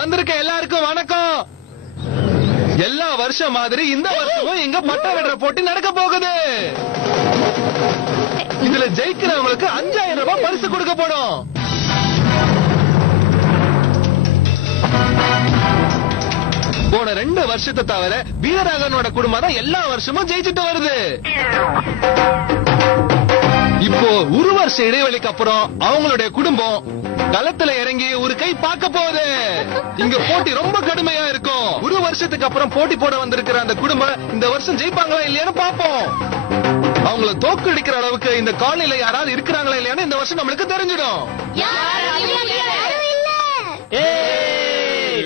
வந்திருக்க எல்லாருக்கும் வணக்கம். எல்லா வருஷம் மாதிரி இந்த வருஷமும் இங்க பட்டம் விடுற போட்டி நடக்க போகுது. இதுல ஜெயிக்கிறவங்களுக்கு 5000 ரூபாய் பரிசு கொடுக்கப்படும். போன 2 வருஷத்தை தவிர வீரராகவனோட குடும்பம் தான் எல்லா வருஷமும் ஜெயிச்சுட்டு வருது. இப்போ ஒரு வருஷ இடைவெளிக்கு அப்புறம் அவங்களுடைய குடும்பம் களத்துல இறங்கி ஒரு கை பார்க்க போகுது. இங்க போட்டி ரொம்ப கடுமையா இருக்கும். ஒரு வருஷத்துக்கு அப்புறம் போட்டி போட வந்திருக்கிற அந்த குடும்பம் இந்த வருஷம் ஜெயிப்பாங்களா இல்லையான்னு பாப்போம். அவங்கள தோக்கடிக்கிற அளவுக்கு இந்த காலனில யாராவது இருக்கிறாங்களா இல்லையான்னு இந்த வருஷம் நம்மளுக்கு தெரிஞ்சிடும்.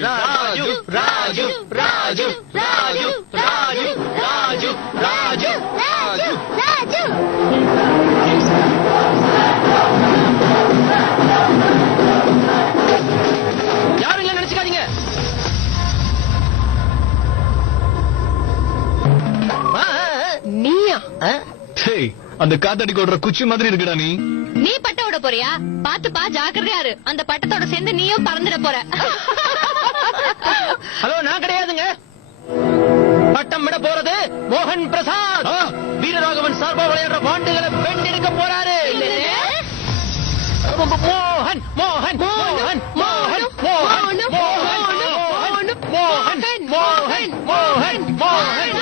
ராஜு ராஜு ராஜு ராஜு ராஜு ராஜு ராஜு ராஜு ராஜு. யாரும் இல்ல நினைச்சுக்காதீங்க. நீயா? அந்த காத்தாடி கொடுற குச்சி மாதிரி இருக்குடா. நீ பட்ட விட போறியா? பாத்துப்பா, ஜாக்கிரதையா இரு. அந்த பட்டத்தோட சேர்ந்து நீயும் பறந்துட போற. ஹலோ, நான் கிடையாதுங்க. பட்டம் விட போறது மோகன் பிரசாத். வீரராகவன் சார்பா விளையாடுற பாண்டுகளை பெண்டெடுக்க போறாரு. மோகன் மோகன் மோகன் மோகன் மோகன் மோகன் மோகன் மோகன் மோகன் மோகன் மோகன்.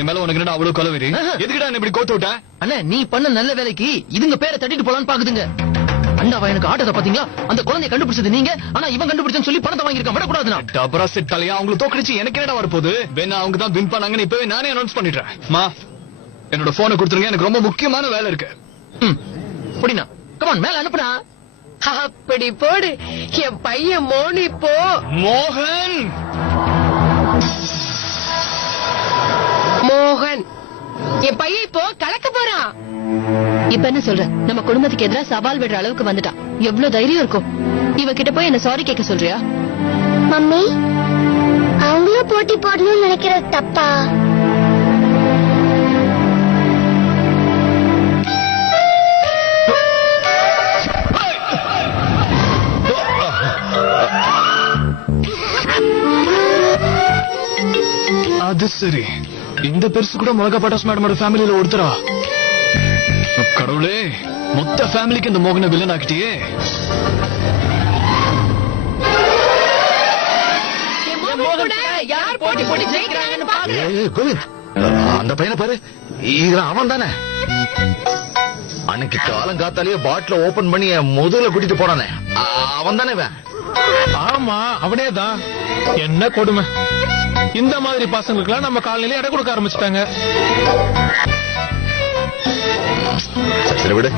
என் மேல உனக்கு என்ன அவ்வளவு கொலவெறி? எதுக்குடா இப்படி கோத்து விட்ட? அண்ணா, நீ பண்ண நல்ல வேலைக்கு இதுங்க பேரை தட்டிட்டு போலான்னு பாக்குதுங்க. அண்ணாவா எனக்கு ஆட்டத்தை பாத்தீங்களா? அந்த குழந்தைய கண்டுபிடிச்சது நீங்க, ஆனா இவன் கண்டுபிடிச்சன்னு சொல்லி பணத்தை வாங்கிருக்கான். விடக்கூடாதுனா டபரா செட் தலையா. அவங்களுக்கு தோக்கடிச்சு எனக்கு என்னடா வரப்போகுது? வேணா அவங்க தான் வின் பண்ணாங்கன்னு இப்பவே நானே அனௌன்ஸ் பண்ணிடுறேன். மா, என்னோட போனை கொடுத்துருங்க. எனக்கு ரொம்ப முக்கியமான வேலை இருக்கு. புடினா, கமான், மேல அனுப்புனா. அப்படி போடு. என் பையன் மோனி இப்போ. மோகன் மோகன் என் பையன் இப்போ கலக்க போறான். இப்ப என்ன சொல்ற? நம்ம குடும்பத்துக்கு எதிராக சவால் விடுற அளவுக்கு வந்துட்டான். எவ்வளவு தைரியம் இருக்கும்? இவகிட்ட போய் என்ன சாரி கேட்க சொல்றியா? மம்மி, அவங்களும் போட்டி போடணும்னு நினைக்கிறது தப்பா? அது சரி. இந்த பெருசு கூட மிளகா பட்டாஸ் மேடமோட ஃபேமிலியில ஒருத்தரா? கடவுளே, மொத்த ஃபேமிலிக்கு இந்த மோகனை வில்லன் ஆக்கிட்டியே. யார் போட்டி போட்டி ஜெயிக்கிறாங்கன்னு பாரு. கோவிந்த், அந்த பையனை பாரு. இதுதான் அவன் தானே? அன்னைக்கு காலங்காத்தாலேயே பாட்டில ஓபன் பண்ணி முதல்ல கூட்டிட்டு போனானே, அவன் தானே? ஆமா, அவனே தான். என்ன கொடுமை! இந்த மாதிரி பசங்களுக்குலாம் நம்ம காலையில இடம் கொடுக்க ஆரம்பிச்சுட்டாங்க. சரி விடு.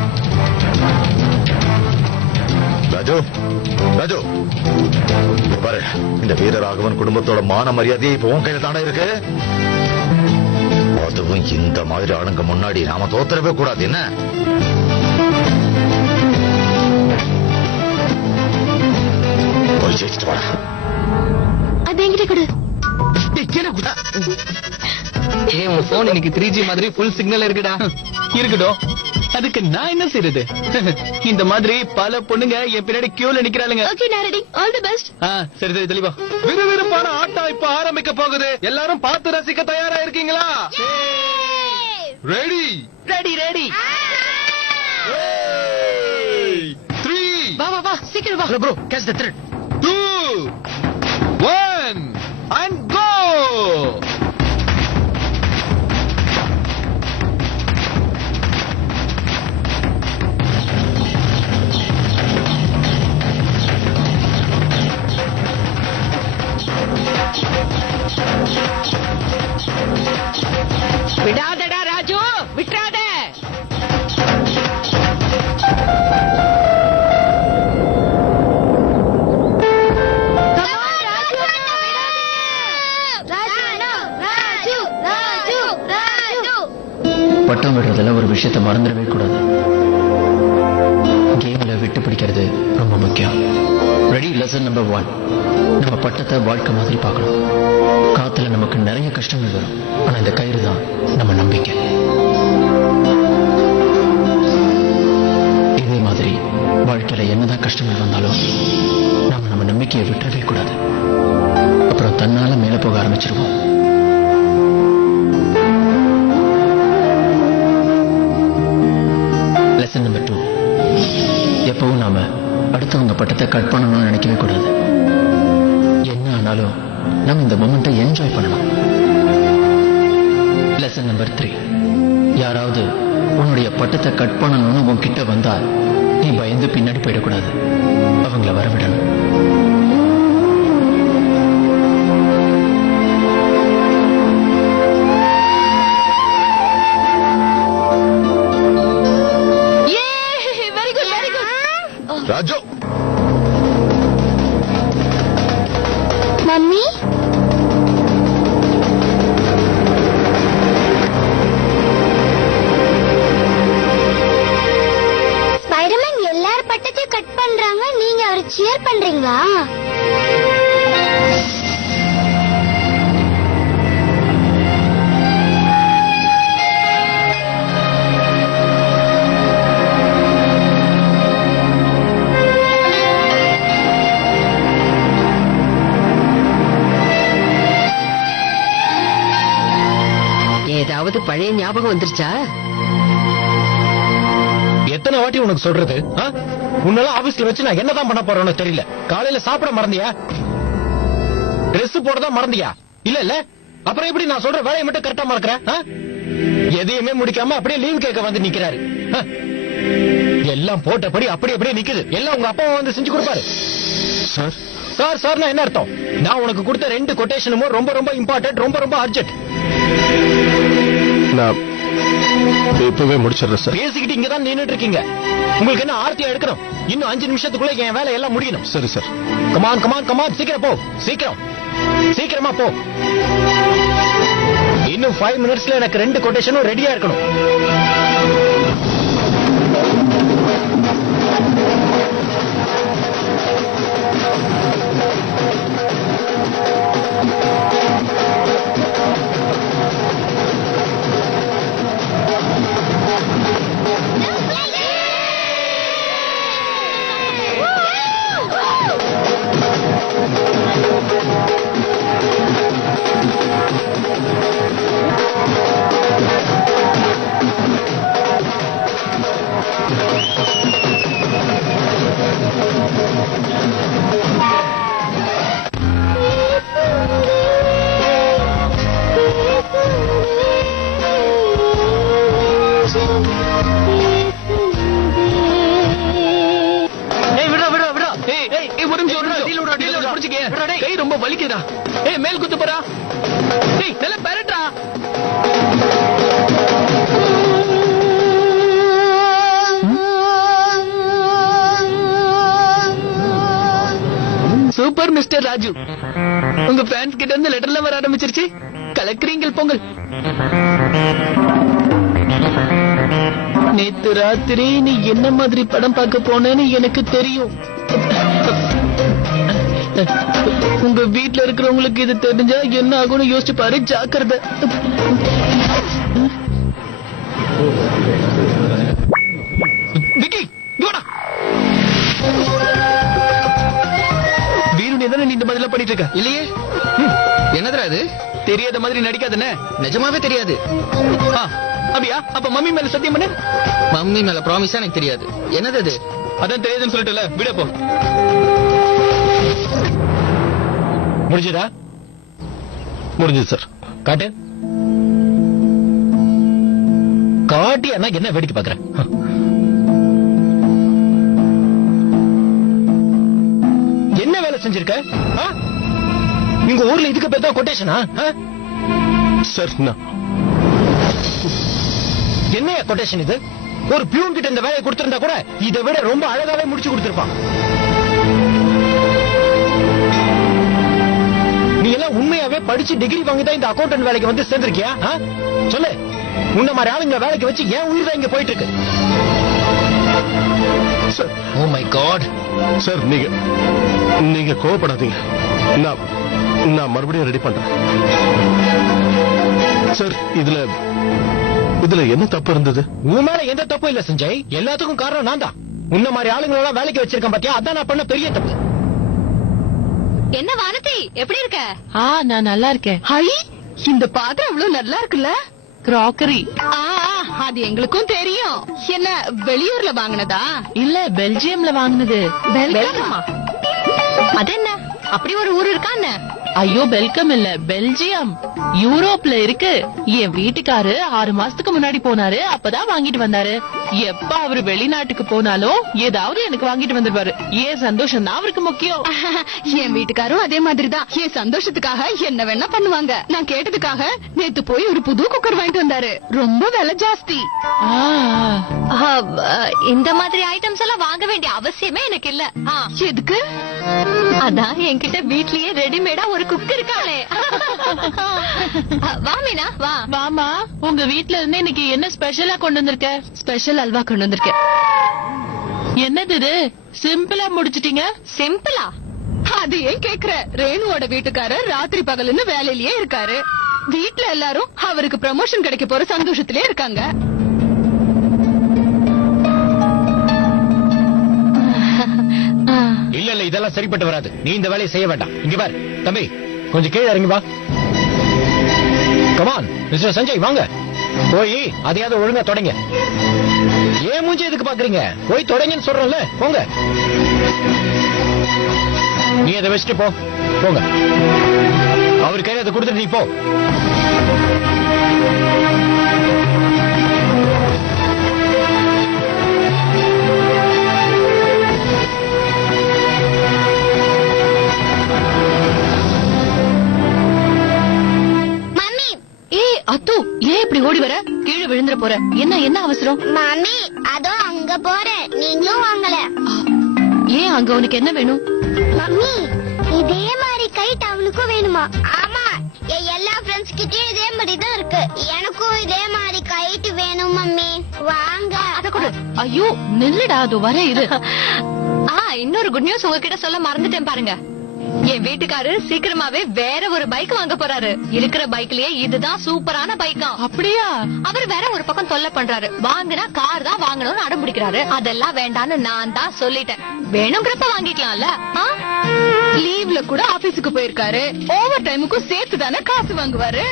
ராஜு, ராஜு பாரு, இந்த வீரராகவன் குடும்பத்தோட மான மரியாதையை இப்போ உன் கையில தானே இருக்கு. அதுவும் இந்த மாதிரி ஆளுங்க முன்னாடி நாம தோத்தரவே கூடாது. என்ன போய் ஜெயிச்சுட்டு வாடா. அது என்கிட்ட கொடு. உன் போன் இன்னைக்கு 3G மாதிரி ஃபுல் சிக்னல் இருக்குடா. இருக்கட்டும், அதுக்கு நான் என்ன செய்யறது? இந்த மாதிரி பல பொண்ணுங்க என் பின்னாடி கியூல நிக்கிறாளுங்க. ஓகே, நான் ரெடி. All the best. சரி சரி, தெளிவா. விறுவிறுப்பான ஆட்டம் இப்ப ஆரம்பிக்க போகுது. எல்லாரும் பார்த்து ரசிக்க தயாரா இருக்கீங்களா? Ready ready ready. 3 வா வா வா, சீக்கிரம் வா. Bro, catch the thread. 2 1 and go. விடாதடா ராஜு, விட்டுறாத. பட்டம் விடுறதுல ஒரு விஷயத்தை மறந்துடவே கூடாது. கேம்ல விட்டு பிடிக்கிறது ரொம்ப முக்கியம். Ready, lesson number 1. நம்ம பட்டத்தை வாழ்க்கை மாதிரி பார்க்கணும். காத்துல நமக்கு நிறைய கஷ்டங்கள் வரும், ஆனா இந்த கயிறு தான் நம்ம நம்பிக்கை. இதே மாதிரி வாழ்க்கையில என்னதான் கஷ்டங்கள் வந்தாலும் நாம நம்ம நம்பிக்கையை விட்டுறவே கூடாது. அப்புறம் தன்னால மேல போக ஆரம்பிச்சிருவோம். லெசன் நம்பர் 2, எப்பவும் நாம அடுத்தவங்க பட்டத்தை கட் பண்ணணும்னு நினைக்கவே கூடாது. என்ன ஆனாலும் நம்ம இந்த மொமெண்ட்டை என்ஜாய் பண்ணணும். லெசன் நம்பர் 3, யாராவது உன்னுடைய பட்டத்தை கட் பண்ணணும்னு உன்கிட்ட வந்தா நீ பயந்து பின்னாடி போயிடக்கூடாது, அவங்கள வரவிடணும். Very good very good. Raju, mummy Spiderman எல்லார் பட்டத்தையும் கட் பண்றாங்க, நீங்க அவரை சியர் பண்றீங்களா? ஏதாவது பழைய ஞாபகம் வந்துருச்சா? எத்தனை வாட்டி உனக்கு சொல்றது? உன்னெல்லாம் ஆபீஸ்ல வச்சு நான் என்னதான் பண்ண போறேன்னு தெரியல. காலையில சாப்பிட மறந்தியா? Dress போடதான் மறந்தியா? இல்ல இல்ல, அப்புறம் எப்படி நான் சொல்ற வேலையை மட்டும் கரெக்டா மறக்கிறேன்? எதையுமே முடிக்காம அப்படியே லீவ் கேட்க வந்து நிக்கிறாரு. எல்லாம் போட்டபடி அப்படியே நிக்குது. எல்லாம் உங்க அப்பா வந்து செஞ்சு கொடுப்பாரு. சார் சார் சார்னா என்ன அர்த்தம்? நான் உனக்கு கொடுத்த 2 கொட்டேஷனும் ரொம்ப ரொம்ப இம்பார்ட்டன்ட், ரொம்ப அர்ஜென்ட். நான் இப்பவே முடிச்சிடுறேன் சார். பேசிக்கிட்டு இங்கதான் நின்னுட்டு இருக்கீங்க. உங்களுக்கு என்ன ஆர்த்தியா எடுக்கணும்? இன்னும் 5 நிமிஷத்துக்குள்ள என் வேலை எல்லாம் முடியணும். சரி சார். கமான் சீக்கிரம் போ, சீக்கிரமா போ. இன்னும் 5 மினிட்ஸ்ல எனக்கு 2 கொட்டேஷனும் ரெடியா இருக்கணும். கை ரொம்ப வலிக்குதா? மேல் குத்து போறா. நல்ல பெரட்டா. சூப்பர் மிஸ்டர் ராஜு, உங்க ஃபேன்ஸ் கிட்ட இருந்து லெட்டர்ல வர ஆரம்பிச்சிருச்சு. கலக்குறீங்கள் பொங்கல். நேத்து ராத்திரி நீ என்ன மாதிரி படம் பார்க்க போனேன்னு எனக்கு தெரியும். உங்க வீட்டுல இருக்கிறவங்களுக்கு இது தெரிஞ்சா என்ன ஆகும்னு யோசிச்சு பாரு. ஜாக்கிரதை. வீருடைய தானே நீ இந்த மாதிரி பண்ணிட்டு இருக்க? இல்லையே. என்னதுடா அது? தெரியாத மாதிரி நடிக்காதுன்னு. நிஜமாவே தெரியாது. அப்படியா? அப்ப மம்மி மேல சத்தியம் பண்ணு. மம்மி மேல ப்ராமிஸா எனக்கு தெரியாது. என்னது அது? அதான் தெரியாதுன்னு சொல்லிட்டுல விட போ. முடிஞ்சதா? முடிஞ்சது சார். காட்டு. காட்டி அண்ணா என்ன வேடிக்கை பாக்குறேன்? என்ன வேலை செஞ்சிருக்க? உங்க ஊர்ல இதுக்கு பேர் தான் கொட்டேஷனா? சார் என்னையா கொட்டேஷன் இது? ஒரு பியூன் கிட்ட இந்த வேலையை கொடுத்திருந்தா கூட இதை விட ரொம்ப அழகாவே முடிச்சு கொடுத்திருப்பான். நீ எல்லாம் உண்மையாவே படிச்சு டிகிரி வாங்கி தான் இந்த அக்கௌண்டன்ட் வேலைக்கு வந்து சேர்ந்திருக்கியா? சொல்லு. உன்ன மாதிரி ஆளுங்க வேலைக்கு வச்சு ஏன் உயிர் தான் இங்க போயிட்டு இருக்கு? Oh my God. சார் நீங்க கோவப்படாதீங்க. நான் மறுபடியும் ரெடி பண்றேன் சார். இதுல என்ன தப்பு இருந்தது? உன் மேல எந்த தப்பும் இல்ல சஞ்சய். எல்லாத்துக்கும் காரணம் நான் தான். உன்ன மாதிரி ஆளுங்களெல்லாம் வேலைக்கு வச்சிருக்கேன் பாத்தியா? அதான் நான் பண்ண பெரிய தப்பு. என்ன வானதி, எப்படி இருக்க? நான் நல்லா இருக்கேன். ஹை, இந்த பாத்திரம் இவ்வளவு நல்லா இருக்குல்ல? கிராக்கரி அது எங்களுக்கும் தெரியும். என்ன வெளியூர்ல வாங்கினதா? இல்ல, பெல்ஜியம்ல வாங்குனது. பெல்ஜியமா? அது என்ன, அப்படி ஒரு ஊர் இருக்கா என்ன? ஐயோ, பெல்கம் இல்ல, பெல்ஜியம். யூரோப்ல இருக்கு. என் வீட்டுக்காரு 6 மாசத்துக்கு முன்னாடி போனாரு. அப்பதான் வாங்கிட்டு வந்தாரு. எப்ப அவரு வெளிநாட்டுக்கு போனாலும் ஏதாவது எனக்கு வாங்கிட்டு வந்துருவாரு. ஏன் சந்தோஷம் தான் அவருக்கு முக்கியம். என் வீட்டுக்காரும் அதே மாதிரிதான். என் சந்தோஷத்துக்காக என்ன வேணா பண்ணுவாங்க. நான் கேட்டதுக்காக நேத்து போய் ஒரு புது குக்கர் வாங்கிட்டு வந்தாரு. ரொம்ப விலை ஜாஸ்தி. இந்த மாதிரி ஐட்டம்ஸ் எல்லாம் வாங்க வேண்டிய அவசியமே எனக்கு இல்ல. எதுக்கு? அதான் என்கிட்ட வீட்லயே ரெடிமேடா ஒரு குக் இருக்காளே. வா மீனா, வா. வாமா, உங்க வீட்ல இருந்து இன்னைக்கு என்ன ஸ்பெஷலா கொண்டு வந்திருக்க? ஸ்பெஷல் அல்வா கொண்டு வந்திருக்கேன். என்னது இது? சிம்பிளா முடிச்சிட்டீங்க. சிம்பிளா? அது ஏன் கேக்குற? ரேணுவோட வீட்டுக்காரர் ராத்திரி பகலுன்னு வேலையிலேயே இருக்காரு. வீட்ல எல்லாரும் அவருக்கு ப்ரமோஷன் கிடைக்க போற சந்தோஷத்திலே இருக்காங்க. இல்ல இதெல்லாம் சரிப்பட்டு வராது. நீ இந்த வேலையை செய்ய வேண்டாம். இங்க பாரு தம்பி, கொஞ்சம் கீழே இறங்கி வா. கமான் மிஸ்டர் சஞ்சய், வாங்க. போய் அதையாவது ஒழுங்கா தொடங்க. ஏன் மூஞ்சி எதுக்கு பாக்குறீங்க? போய் தொடங்கன்னு சொல்றேன்ல, போங்க. நீ அதை வச்சுட்டு போங்க. அவர் கையில அதை கொடுத்துட்டு நீ போ. அத்து, ஏன் இப்படி ஓடி வர? கீழே விழுந்துற போற. என்ன அவசரம்? மம்மி அதோ அங்க போறேன், நீங்களும் வாங்கல. ஏன், அங்க உனக்கு என்ன வேணும்? மம்மி இதே மாதிரி கைட் அவனுக்கும் வேணுமா? ஆமா, எல்லா ஃப்ரெண்ட்ஸ் கிட்டயும் இதே மாதிரி தான் இருக்கு. எனக்கும் இதே மாதிரி கைட் வேணும் மம்மி, வாங்க. அத கொடு. ஐயோ நில்லுடா, அது வர இரு. இன்னொரு குட் நியூஸ் உங்ககிட்ட சொல்ல மறந்துட்டேன் பாருங்க. என் வீட்டுக்காரு சீக்கிரமாவே வேற ஒரு பைக் வாங்க போறாரு. இருக்கிற பைக்லயே இதுதான் சூப்பரான பைக்கா. அப்படியா? அவர் வேற ஒரு பக்கம் தொல்லை பண்றாரு. வாங்கினா கார் தான் வாங்கணும்னு அடம் பிடிக்கிறாரு. அதெல்லாம் வேண்டான்னு நான் தான் சொல்லிட்டேன். வேணுங்கிறப்ப வாங்கிக்கலாம்ல. லீவ்ல கூட ஆபீஸுக்கு போயிருக்காரு. ஓவர் டைமுக்கும் சேர்த்து தானே காசு வாங்குவாரு.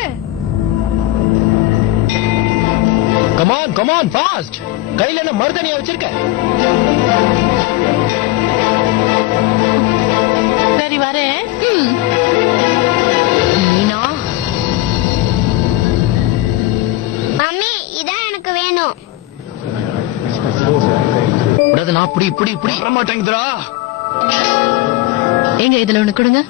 Come on fast. கையில என்ன மருதனியா வச்சிருக்க? சரி வரேன். மீனா, மம்மி இதான் எனக்கு வேணும். நான் இப்படி வர மாட்டேங்குதுடா. எங்க இதுல ஒண்ணு கொடுங்க.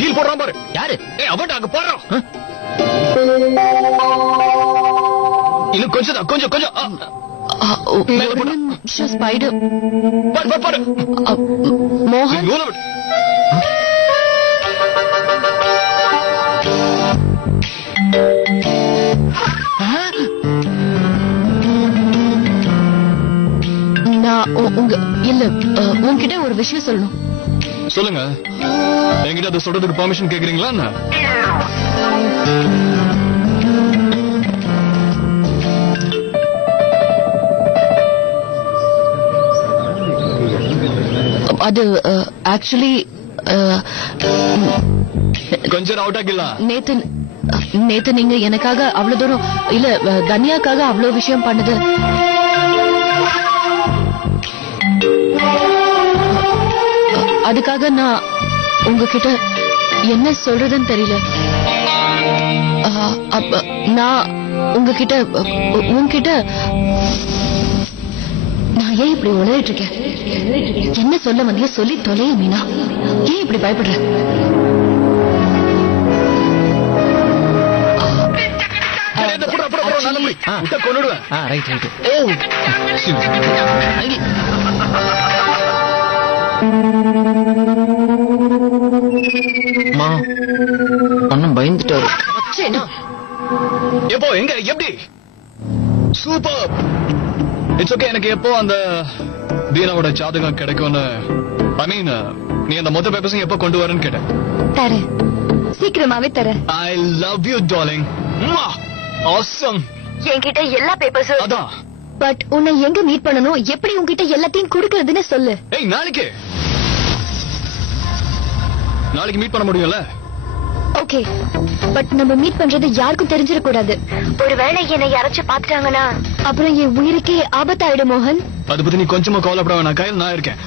டீல் போடுறான் பாரு. யாரு? அவன் அங்க போடுறான். இன்னும் கொஞ்சம் மேல போடு. ஸ்பைடர். பாரு. மோகன், இவ்வளவு விடு. நான் உன்கிட்ட ஒரு விஷயம் சொல்லணும். சொல்லுங்க. என்கிட்ட அதை சொல்றதுக்கு பெர்மிஷன் கேக்குறீங்களா? அது ஆக்சுவலி கொஞ்சம் அவுட் ஆகில. நேத்து நீங்க எனக்காக அவ்வளவு தூரம் இல்ல, தன்யாக்காக அவ்வளவு விஷயம் பண்ணது. அதுக்காக நான் உங்ககிட்ட என்ன சொல்றதுன்னு தெரியல. அப்ப நான் உங்ககிட்ட நான் ஏன் இப்படி உளறிட்டு இருக்கேன்? என்ன சொல்ல வந்தியோ சொல்லி தொலைய மீனா. ஏன் இப்படி பயப்படுற? கொண்டுடுவேன். அண்ணன் பயந்துட்டாரு. எப்போ எங்க எப்படி சூப்பர். It's okay. எனக்கு எப்போ அந்த தீனாவோட ஜாதகம் கிடைக்கும்னு ஐ மீன் நீ அந்த மொத்த பேப்பர்ஸையும் எப்போ கொண்டு வரேன்னு கேட்டேன். தரேன், சீக்கிரமாவே தரேன். I love you darling. Awesome. என்கிட்ட எல்லா பேப்பர்ஸும். அதான். பட் உன்னை எங்க மீட் பண்ணணும், எப்படி உன்கிட்ட எல்லாத்தையும் கொடுக்கறதுன்னு சொல்லு. ஏய் நாளைக்கு மீட் பண்ண முடியும்ல? ஓகே, பட் நம்ம மீட் பண்றது யாருக்கும் தெரிஞ்சிட கூடாது. ஒருவேளை என்னை யாராச்சும் பாத்துட்டாங்கன்னா அப்புறம் என் உயிருக்கே ஆபத்தாயிடும் மோகன். அதை பத்தி நீ கொஞ்சமா கவலைப்பட வேணாம். கையில் நான் இருக்கேன்.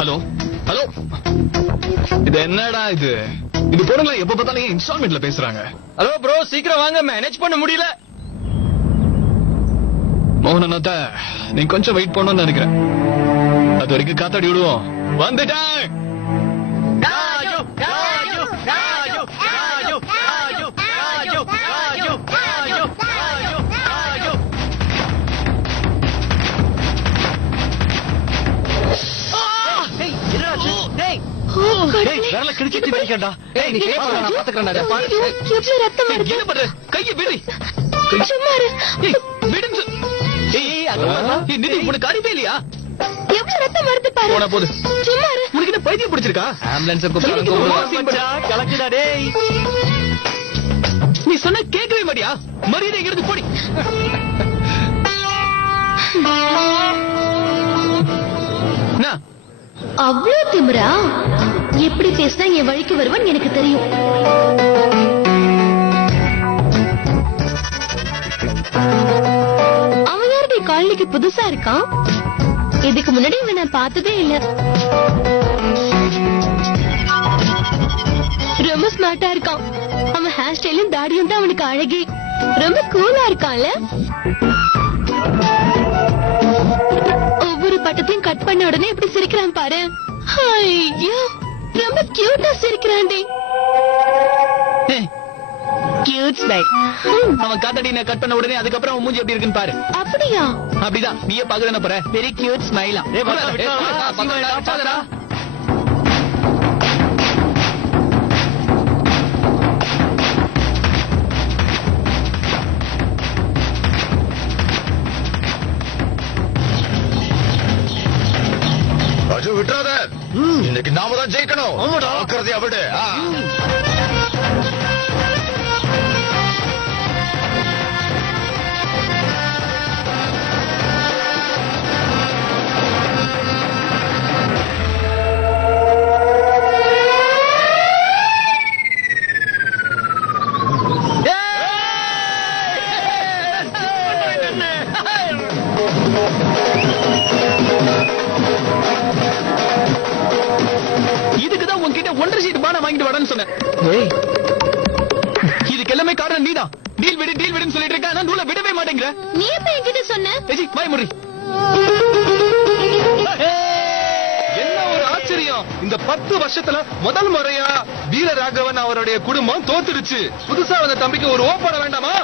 ஹலோ ஹலோ, இது என்னடா இது பொண்ணுங்களா எப்ப பார்த்தாலும் இன்ஸ்டால்மெண்ட்ல பேசுறாங்க. ஹலோ ப்ரோ, சீக்கிரம் வாங்க, மேனேஜ் பண்ண முடியல. மோகன் அண்ணாத்த நீ கொஞ்சம் வெயிட் பண்ணணும்னு நினைக்கிறேன். அது வரைக்கும் காத்தாடி விடுவோம். வந்துட்டேன். விரல கிழிச்சிட்டு வைக்கண்டா. ஏய் நீ பேச நான் பாத்துக்கறேன்டா. எவ்வளவு ரத்தம் வருது. என்ன பண்ற? கையை விடு. சும்மா இரு. ஏய் விடுன்னு. ஏய் அங்க நிதி உனக்கு அறிவே இல்லையா? எவ்வளவு ரத்தம் வருது பாரு. போனா போடு. சும்மா இரு. உனக்கு என்ன பைத்தியம் பிடிச்சிருக்கா? ஆம்புலன்ஸ் கூப்பிடுங்க. கலக்குடா டேய். நீ சொன்ன கேட்கவே மாட்டியா? மரியாதை இங்க இருந்து போடி. அவ்வளவு திமிரா? எப்படி பேசினா என் வழிக்கு வருவான் எனக்கு தெரியும். அவன் யாருடைய காலனிக்கு புதுசா இருக்கான்? இதுக்கு முன்னாடி இவனை பார்த்ததே இல்ல. ரொம்ப ஸ்மார்ட்டா இருக்கான். அவன் ஹேர் ஸ்டைலும் தாடியும் தான் அவனுக்கு அழகே. ரொம்ப கூலா இருக்கான்ல. ஒவ்வொரு பட்டத்தையும் கட் பண்ண உடனே எப்படி சிரிக்கிறான் பாரு. ஐயோ, ரொம்ப கியூட்டா சிரிக்கிறான். Cute smile. அவன் காத்தாடி நான் கட் பண்ண உடனே அதுக்கப்புறம் அவன் மூஞ்சி எப்படி இருக்குன்னு பாரு. அப்படியா? அப்படிதான். நீயே பாக்குறேன்னு போற. Very cute ஸ்மைலா. ராஜு விட்டுறாத. இன்னைக்கு நாம தான் ஜெயிக்கணும். ஜாக்கிரதையா விடு. இதுக்குதான் உன்கிட்ட 1.5 சீட் பானை வாங்கிட்டு வாடான்னு சொன்னேன். இதுக்கு எல்லாமே காரணம் நீதான். டீல் விடுன்னு சொல்லிட்டு இருக்க. ஆனா நூலை விடவே மாட்டேங்கிற. நீ எப்ப என்கிட்ட சொன்ன? வாய் முறி. என்ன ஒரு ஆச்சரியம். இந்த 10 வருஷத்துல முதல் முறையா வீரராகவன் அவருடைய குடும்பம் தோத்துருச்சு. புதுசா வந்த தம்பிக்கு ஒரு ஓ போட வேண்டாமா?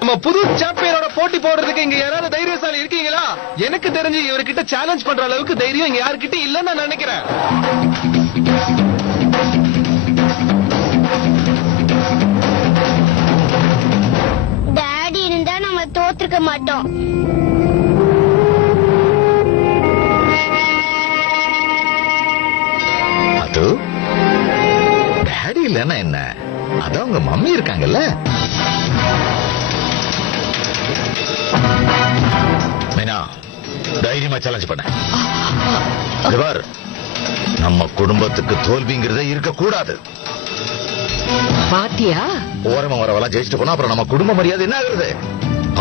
நம்ம புது சாம்பியனோட போட்டி போடுறதுக்கு இங்க யாராவது தைரியசாலி இருக்கீங்களா? எனக்கு தெரிஞ்சு இவர்கிட்ட சேலஞ்ச் பண்ற அளவுக்கு தைரியம் இங்க யாருக்கிட்ட இல்லன்னு நான் நினைக்கிறேன். டாடி இருந்தா நம்ம தோத்துக்க மாட்டோம். அது டாடி இல்லன்னா என்ன? அதான் உங்க மம்மி இருக்காங்கல்ல. மீனா, தைரியமா சேலஞ்ச் பண்ண. நம்ம குடும்பத்துக்கு தோல்விங்கிறதே இருக்க கூடாது. பாத்தியா? ஓரமா வரவெல்லாம் ஜெயிச்சுட்டு போனா அப்புறம் நம்ம குடும்ப மரியாதை என்ன ஆகுறது?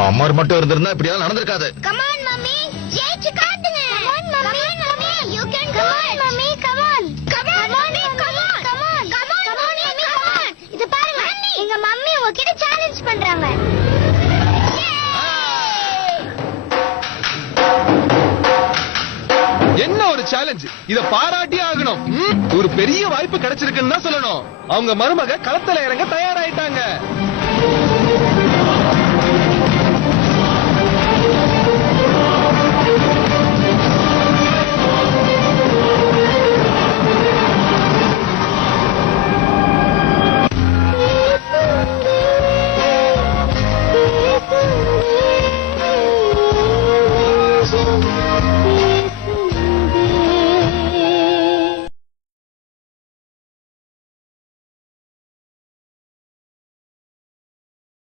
அமர் மட்டும் இருந்திருந்தா இப்படியெல்லாம் நடந்திருக்காது. Come on, mummy. ஜெயிச்சு காட்டுங்க. Come on, mummy. You can do it. Mummy, come on. Come on, mummy. Come on. Come on. Come on, mummy. Come on. இது பாருங்க. எங்க மம்மி உங்ககிட்ட சேலஞ்ச் பண்றாங்க. என்ன ஒரு சேலஞ்ச்! இத பாராட்டி ஆகணும். ஒரு பெரிய வாய்ப்பு கிடைச்சிருக்குன்னு தான் சொல்லணும். அவங்க மருமக களத்துல இறங்க தயாராயிட்டாங்க.